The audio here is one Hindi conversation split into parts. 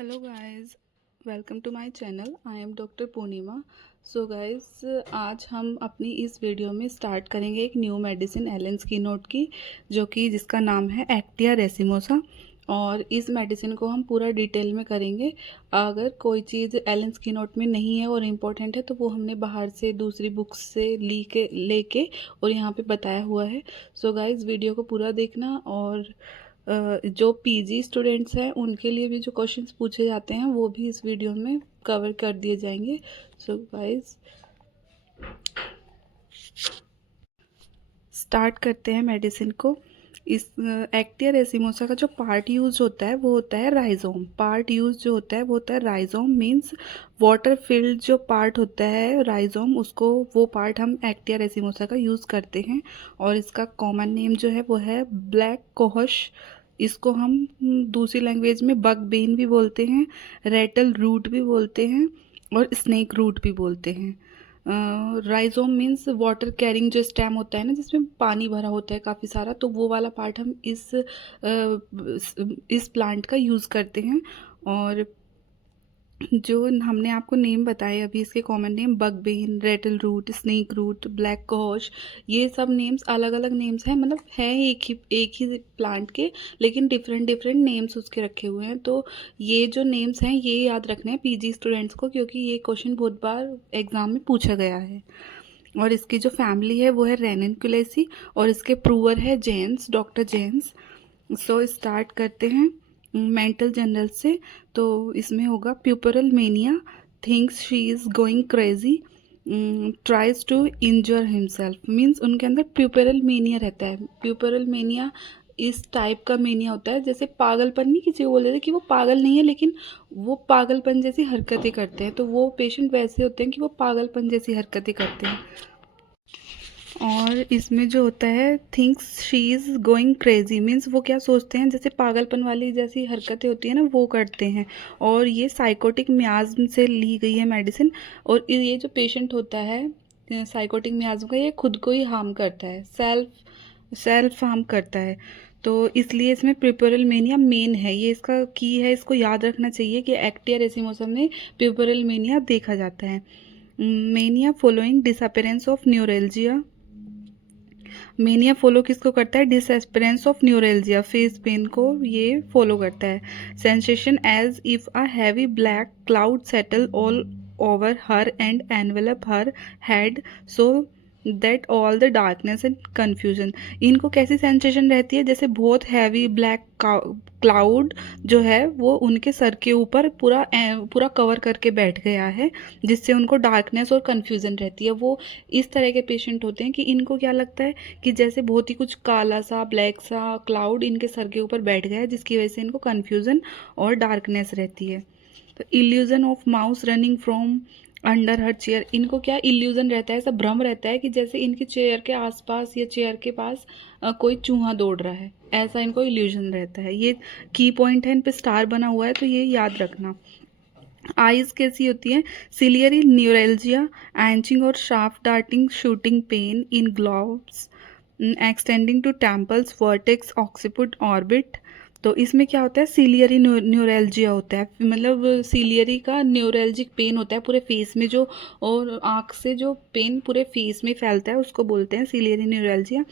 Hello guys, welcome to my channel. I am doctor Purnima. So guys, आज हम अपनी इस वीडियो में स्टार्ट करेंगे एक न्यू मेडिसिन एलन स्किनोट की, जिसका नाम है एक्टिया रेसिमोसा। और इस मेडिसिन को हम पूरा डिटेल में करेंगे। अगर कोई चीज़ एलन स्किनोट में नहीं है और इम्पोर्टेंट है तो वो हमने बाहर से दूसरी बुक्स से लेके और यहाँ पे बताया हुआ है। सो गाइस, वीडियो को पूरा देखना। और जो पीजी स्टूडेंट्स हैं उनके लिए भी जो क्वेश्चंस पूछे जाते हैं वो भी इस वीडियो में कवर कर दिए जाएंगे। सो गाइस, स्टार्ट करते हैं मेडिसिन को। इस एक्टिया रेसिमोसा का जो पार्ट यूज होता है वो होता है राइजोम। पार्ट यूज जो होता है वो होता है राइजोम, मीन्स वाटर फिल्ड जो पार्ट होता है राइजोम, उसको वो पार्ट हम एक्टिया रेसिमोसा का यूज़ करते हैं। और इसका कॉमन नेम जो है वो है ब्लैक कोहश। इसको हम दूसरी लैंग्वेज में बग बेन भी बोलते हैं, रेटल रूट भी बोलते हैं और स्नेक रूट भी बोलते हैं। राइजोम मीन्स वाटर कैरिंग जो स्टेम होता है ना, जिसमें पानी भरा होता है काफ़ी सारा, तो वो वाला पार्ट हम इस प्लांट का यूज़ करते हैं। और जो हमने आपको नेम बताए अभी, इसके common name bugbane, rattle root, snake root, black cohosh, ये सब नेम्स अलग अलग नेम्स हैं। मतलब हैं एक ही प्लांट के, लेकिन डिफरेंट डिफरेंट नेम्स उसके रखे हुए हैं। तो ये जो नेम्स हैं ये याद रखने हैं पीजी स्टूडेंट्स को, क्योंकि ये क्वेश्चन बहुत बार एग्जाम में पूछा गया है। और इसकी जो फैमिली है वो है रेनिनकुलेसी और इसके प्रूवर है Jeanes, doctor Jeanes. So start करते हैं मेंटल जनरल से। तो इसमें होगा puerperal mania, thinks she is going crazy, tries to injure himself. Means उनके अंदर प्यूपरल मेनिया रहता है। प्यूपरल मेनिया इस टाइप का मेनिया होता है, जैसे पागलपन नहीं, किसी को बोल देते कि वो पागल नहीं है लेकिन वो पागलपन जैसी हरकतें करते हैं, तो वो पेशेंट वैसे होते हैं कि वो पागलपन जैसी हरकतें करते हैं। और इसमें जो होता है thinks she is going crazy, means वो क्या सोचते हैं, जैसे पागलपन वाली जैसी हरकतें होती है ना वो करते हैं। और ये साइकोटिक मियाज्म से ली गई है मेडिसिन। और ये जो पेशेंट होता है साइकोटिक मियाज्म का, ये खुद को ही हार्म करता है, सेल्फ हार्म करता है। तो इसलिए इसमें प्यूपरल मेनिया मेन है, ये इसका की है, इसको याद रखना चाहिए कि एक्टिया रेसिमोसा में प्यूपरल मेनिया देखा जाता है। Mania following disappearance of neuralgia. Mania follow किसको करता है? Disappearance of neuralgia, face pain को ये फॉलो करता है। Sensation as if a heavy black cloud settle all over her and envelop her head so that all the darkness and confusion. इनको कैसी सेंसेशन रहती है? जैसे बहुत हैवी ब्लैक क्लाउड जो है वो उनके सर के ऊपर पूरा कवर करके बैठ गया है, जिससे उनको डार्कनेस और कन्फ्यूजन रहती है। वो इस तरह के पेशेंट होते हैं कि इनको क्या लगता है कि जैसे बहुत ही कुछ काला सा ब्लैक सा क्लाउड इनके सर के ऊपर बैठ गया है, जिसकी वजह से इनको कन्फ्यूजन और डार्कनेस रहती है। तो illusion of mouse running from under her chair, इनको क्या इल्यूजन रहता है, ऐसा भ्रम रहता है कि जैसे इनकी चेयर के आसपास या चेयर के पास कोई चूहा दौड़ रहा है, ऐसा इनको इल्यूजन रहता है। ये की पॉइंट है, इन पे स्टार बना हुआ है, तो ये याद रखना। आइज़ कैसी होती हैं? सिलियरी न्यूरेल्जिया, एंचिंग और sharp darting shooting pain in globes extending to temples vertex occiput orbit. तो इसमें क्या होता है? सिलियरी न्यूरेल्जिया होता है, मतलब सिलियरी का न्यूरेल्जिक पेन होता है पूरे फेस में, जो और आँख से जो पेन पूरे फेस में फैलता है उसको बोलते हैं सिलियरी न्यूरेल्जिया।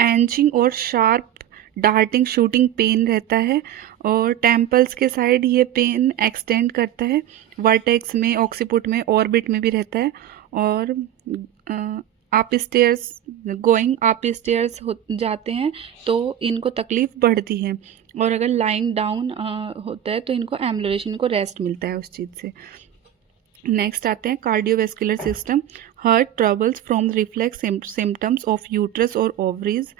एंचिंग और शार्प डार्टिंग शूटिंग पेन रहता है, और टेम्पल्स के साइड ये पेन एक्सटेंड करता है, वर्टेक्स में, ऑक्सीपुट में, ऑर्बिट में भी रहता है। और आप स्टेयर्स गोइंग आप स्टेयर्स हो जाते हैं तो इनको तकलीफ़ बढ़ती है। और अगर लाइंग डाउन होता है तो इनको एम्बुलेशन, इनको रेस्ट मिलता है उस चीज़ से। नेक्स्ट आते हैं cardiovascular system. Heart troubles from reflex symptoms of uterus और ovaries.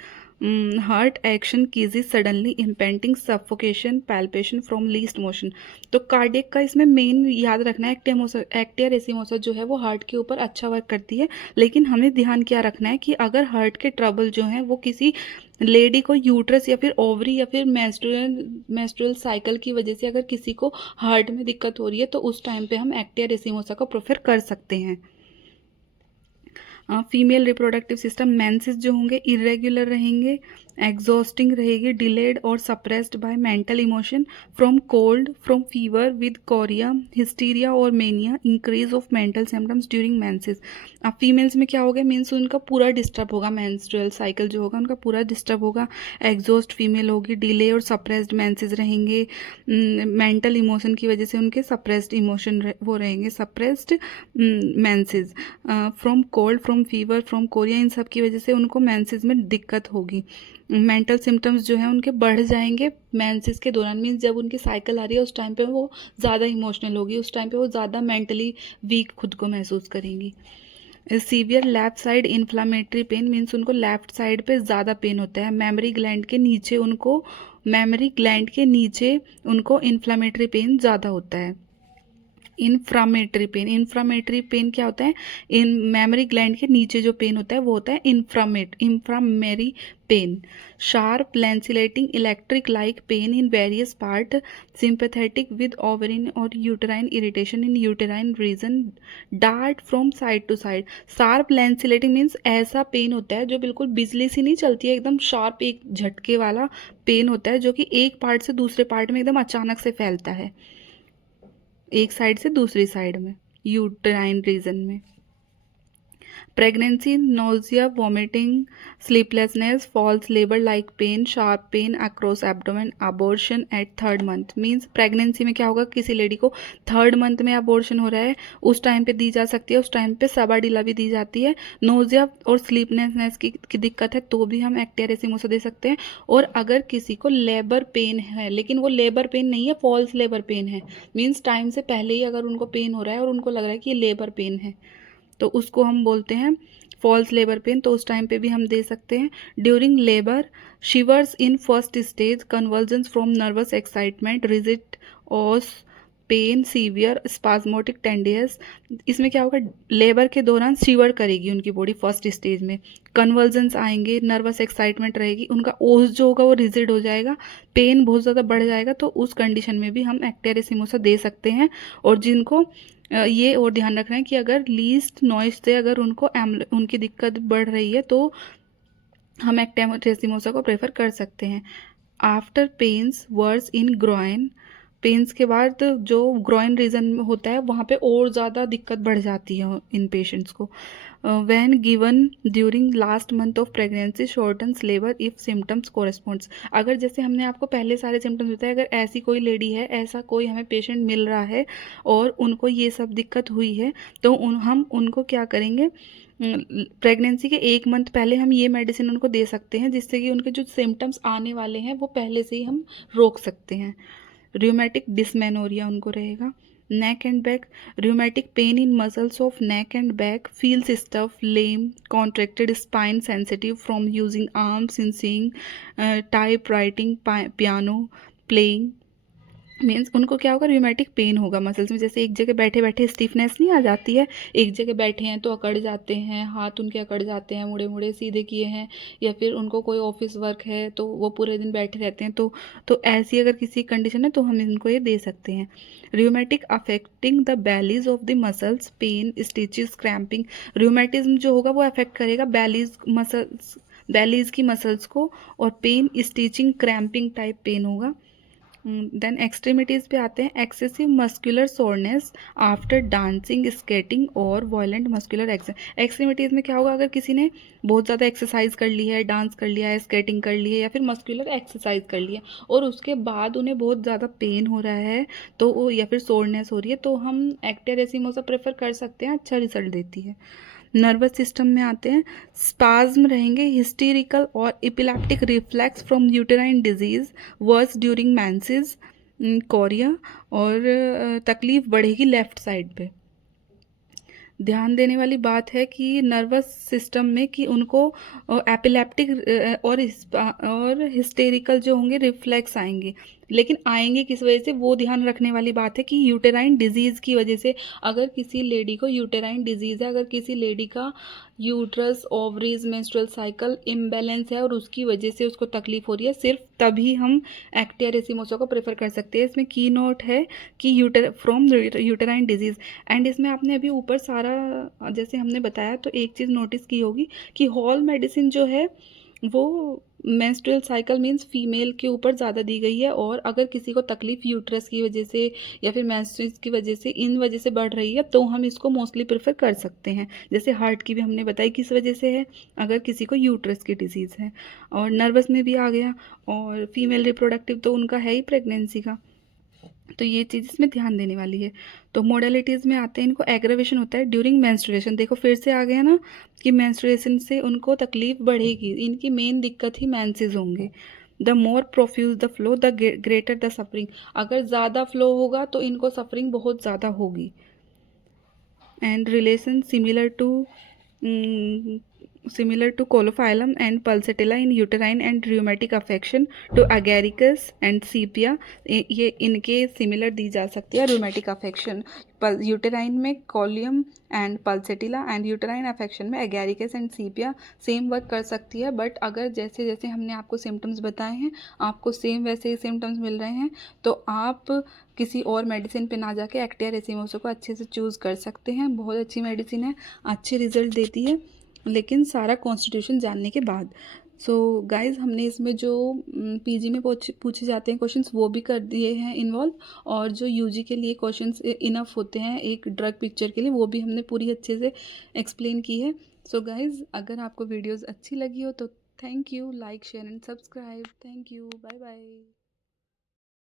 Heart action ceases suddenly impending suffocation palpitation from least motion. तो कार्डियक का इसमें मेन याद रखना है, एक्टिया रेसिमोसा जो है वो हार्ट के ऊपर अच्छा वर्क करती है, लेकिन हमें ध्यान क्या रखना है कि अगर हार्ट के ट्रबल जो हैं वो किसी लेडी को यूट्रस या फिर ओवरी या फिर मेंस्ट्रुअल साइकिल की वजह से अगर किसी को हार्ट में दिक्कत हो रही है तो उस टाइम पे हम एक्टिया रेसिमोसा को प्रेफर कर सकते हैं। फीमेल रिप्रोडक्टिव सिस्टम, मेंसेस जो होंगे इरेगुलर रहेंगे, एग्जॉस्टिंग रहेगी, डिलेड और suppressed by mental emotion, from cold, from fever with chorea, hysteria और mania, increase of mental symptoms during menses. अब फीमेल्स में क्या होगा, मीन्स उनका पूरा डिस्टर्ब होगा, मेंस्ट्रुअल साइकिल जो होगा उनका पूरा डिस्टर्ब होगा, एग्जॉस्ट फीमेल होगी, डिले और सप्रेस्ड मेंसेस रहेंगे, मेंटल इमोशन की वजह से उनके सप्रेस्ड इमोशन वो रहेंगे, suppressed menses, from cold, from fever, from chorea, इन सब की वजह से उनको मेंसेस में दिक्कत होगी। मेंटल सिम्टम्स जो है उनके बढ़ जाएंगे मेंसेस के दौरान, मीन्स जब उनकी साइकिल आ रही है उस टाइम पे वो ज़्यादा इमोशनल होगी, उस टाइम पे वो ज़्यादा मेंटली वीक खुद को महसूस करेंगी। Severe left side inflammatory pain, means उनको लेफ्ट साइड पे ज़्यादा पेन होता है, मेमोरी ग्लैंड के नीचे उनको इन्फ्लामेटरी पेन ज़्यादा होता है। इन्फ्रामेटरी पेन क्या होता है, इन मेमोरी ग्लैंड के नीचे जो पेन होता है वो होता है inframammary pain. Sharp lancinating electric like pain in various part, sympathetic with ovarian और uterine irritation in uterine region, dart from side to side. Sharp lancinating means ऐसा पेन होता है जो बिल्कुल बिजली से नहीं चलती है, एकदम शार्प एक झटके वाला पेन होता है जो कि एक पार्ट से दूसरे पार्ट में एकदम अचानक से फैलता है, एक साइड से दूसरी साइड में, यूट्राइन रीजन में। Pregnancy, nausea, vomiting, sleeplessness, false labour like pain, sharp pain across abdomen, abortion at 3rd month. Means pregnancy में क्या होगा, किसी लेडी को 3rd मंथ में अबॉर्शन हो रहा है, उस टाइम पे दी जा सकती है, उस टाइम पे सबाडीला भी दी जाती है। नोजिया और स्लीपलेसनेस की दिक्कत है तो भी हम एक्टिया रेसिमोसा दे सकते हैं। और अगर किसी को लेबर पेन है, लेकिन वो लेबर पेन नहीं है, फॉल्स लेबर पेन है, मीन्स टाइम से पहले ही अगर उनको पेन हो रहा है और उनको लग रहा है कि ये लेबर पेन है, तो उसको हम बोलते हैं फॉल्स लेबर पेन, तो उस टाइम पे भी हम दे सकते हैं। During labour, shivers in first stage, convulsions from nervous excitement, rigid os pain, severe spasmodic tedious. इसमें क्या होगा, लेबर के दौरान शिवर करेगी उनकी बॉडी फर्स्ट स्टेज में, कन्वर्जन्स आएंगे, नर्वस एक्साइटमेंट रहेगी, उनका ओस जो होगा वो रिजिड हो जाएगा, पेन बहुत ज़्यादा बढ़ जाएगा, तो उस कंडीशन में भी हम एक्टिया रेसिमोसा दे सकते हैं। और जिनको ये और ध्यान रखना है कि अगर लीस्ट नॉइज से अगर उनकी दिक्कत बढ़ रही है तो हम एक्टिया रेसिमोसा को प्रेफर कर सकते हैं। आफ्टर पेन्स वर्स इन ग्रोइन, पेन्स के बाद जो ग्रोइन रीजन में होता है वहाँ पे और ज़्यादा दिक्कत बढ़ जाती है इन पेशेंट्स को। When given during last month of pregnancy, shortens labour if symptoms corresponds. अगर जैसे हमने आपको पहले सारे सिम्टम्स बताए, अगर ऐसी कोई लेडी है, ऐसा कोई हमें पेशेंट मिल रहा है और उनको ये सब दिक्कत हुई है, तो हम उनको क्या करेंगे, प्रेगनेंसी के 1 मंथ पहले हम ये मेडिसिन उनको दे सकते हैं जिससे कि उनके जो सिम्टम्स आने वाले हैं वो पहले से ही हम रोक सकते हैं। रूमेटिक डिसमेनोरिया उनको रहेगा। Neck and back, rheumatic pain in muscles of neck and back, feels stuff, lame, contracted spine, sensitive from using arms in seeing, type writing, piano playing. Means उनको क्या होगा, रूमेटिक पेन होगा मसल्स में, जैसे एक जगह बैठे बैठे स्टिफनेस नहीं आ जाती है, एक जगह बैठे हैं तो अकड़ जाते हैं, हाथ उनके अकड़ जाते हैं, मुड़े मुड़े सीधे किए हैं, या फिर उनको कोई ऑफिस वर्क है तो वो पूरे दिन बैठे रहते हैं, तो ऐसी अगर किसी कंडीशन है तो हम इनको ये दे सकते हैं। Rheumatic affecting the bellies of the muscles, pain, stitches, cramping. Rheumatism जो होगा वो अफेक्ट करेगा बैलीज की मसल्स को, और pain, stitching, cramping type pain होगा। देन एक्सट्रीमिटीज़ पे आते हैं। Excessive muscular soreness after dancing, skating और वायलेंट मस्कुलर एक्सट्रीमिटीज़ में क्या होगा, अगर किसी ने बहुत ज़्यादा एक्सरसाइज कर ली है, डांस कर लिया है, स्केटिंग कर ली है, या फिर मस्कुलर एक्सरसाइज कर लिया और उसके बाद उन्हें बहुत ज़्यादा पेन हो रहा है तो या फिर सोरनेस हो रही है, तो हम एक्टिया रेसिमोसा प्रेफर कर सकते हैं, अच्छा रिजल्ट देती है। नर्वस सिस्टम में आते हैं। स्पाज्म रहेंगे, हिस्टेरिकल और epileptic reflex from uterine disease, worse during menses, chorea, और तकलीफ बढ़ेगी लेफ्ट साइड पे। ध्यान देने वाली बात है कि नर्वस सिस्टम में कि उनको एपिलेप्टिक और हिस्टेरिकल जो होंगे रिफ्लेक्स आएंगे, लेकिन आएंगे किस वजह से वो ध्यान रखने वाली बात है कि यूटेराइन डिजीज़ की वजह से। अगर किसी लेडी को यूटेराइन डिजीज़ है, अगर किसी लेडी का uterus, ovaries, menstrual cycle imbalance है और उसकी वजह से उसको तकलीफ हो रही है, सिर्फ तभी हम एक्टिया रेसिमोसा को प्रेफर कर सकते हैं। इसमें की नोट है कि फ्रॉम यूटेराइन डिजीज़, एंड इसमें आपने अभी ऊपर सारा जैसे हमने बताया, तो एक चीज़ नोटिस की होगी कि होल मेडिसिन जो है वो मेंस्ट्रुअल साइकिल मीन्स फीमेल के ऊपर ज़्यादा दी गई है, और अगर किसी को तकलीफ यूट्रस की वजह से या फिर मेंस्ट्रुअस की वजह से, इन वजह से बढ़ रही है, तो हम इसको मोस्टली प्रेफर कर सकते हैं। जैसे हार्ट की भी हमने बताई किस वजह से है, अगर किसी को यूट्रस की डिजीज़ है। और नर्वस में भी आ गया, और फीमेल रिप्रोडक्टिव तो उनका है ही प्रेगनेंसी का, तो ये चीज़ इसमें ध्यान देने वाली है। तो मोडेलिटीज़ में आते हैं, इनको एग्रावेशन होता है ड्यूरिंग मेंस्ट्रुएशन। देखो फिर से आ गया ना कि मेंस्ट्रुएशन से उनको तकलीफ बढ़ेगी, इनकी मेन दिक्कत ही मेंसेस होंगे। The more profuse the flow the greater the suffering, अगर ज़्यादा फ्लो होगा तो इनको सफरिंग बहुत ज़्यादा होगी। And relation similar to colophyllum and pulsatilla in uterine and rheumatic affection to agaricus and sepia। ये इनके सिमिलर दी जा सकती है rheumatic affection यूटेराइन में कोलियम and pulsatilla, and uterine affection में agaricus and sepia same work कर सकती है। बट अगर जैसे जैसे हमने आपको सिम्टम्स बताए हैं, आपको सेम वैसे ही सिम्टम्स मिल रहे हैं, तो आप किसी और मेडिसिन पे ना जाके एक्टिया रेसिमोसा को अच्छे से चूज़ कर सकते हैं। बहुत अच्छी मेडिसिन है, अच्छे रिजल्ट देती है, लेकिन सारा कॉन्स्टिट्यूशन जानने के बाद। सो गाइज, हमने इसमें जो पीजी में पूछे जाते हैं क्वेश्चंस वो भी कर दिए हैं इन्वॉल्व, और जो यूजी के लिए क्वेश्चंस इनफ होते हैं एक ड्रग पिक्चर के लिए, वो भी हमने पूरी अच्छे से एक्सप्लेन की है। सो गाइज, अगर आपको वीडियोज़ अच्छी लगी हो तो thank you, like share and subscribe. Thank you, bye bye.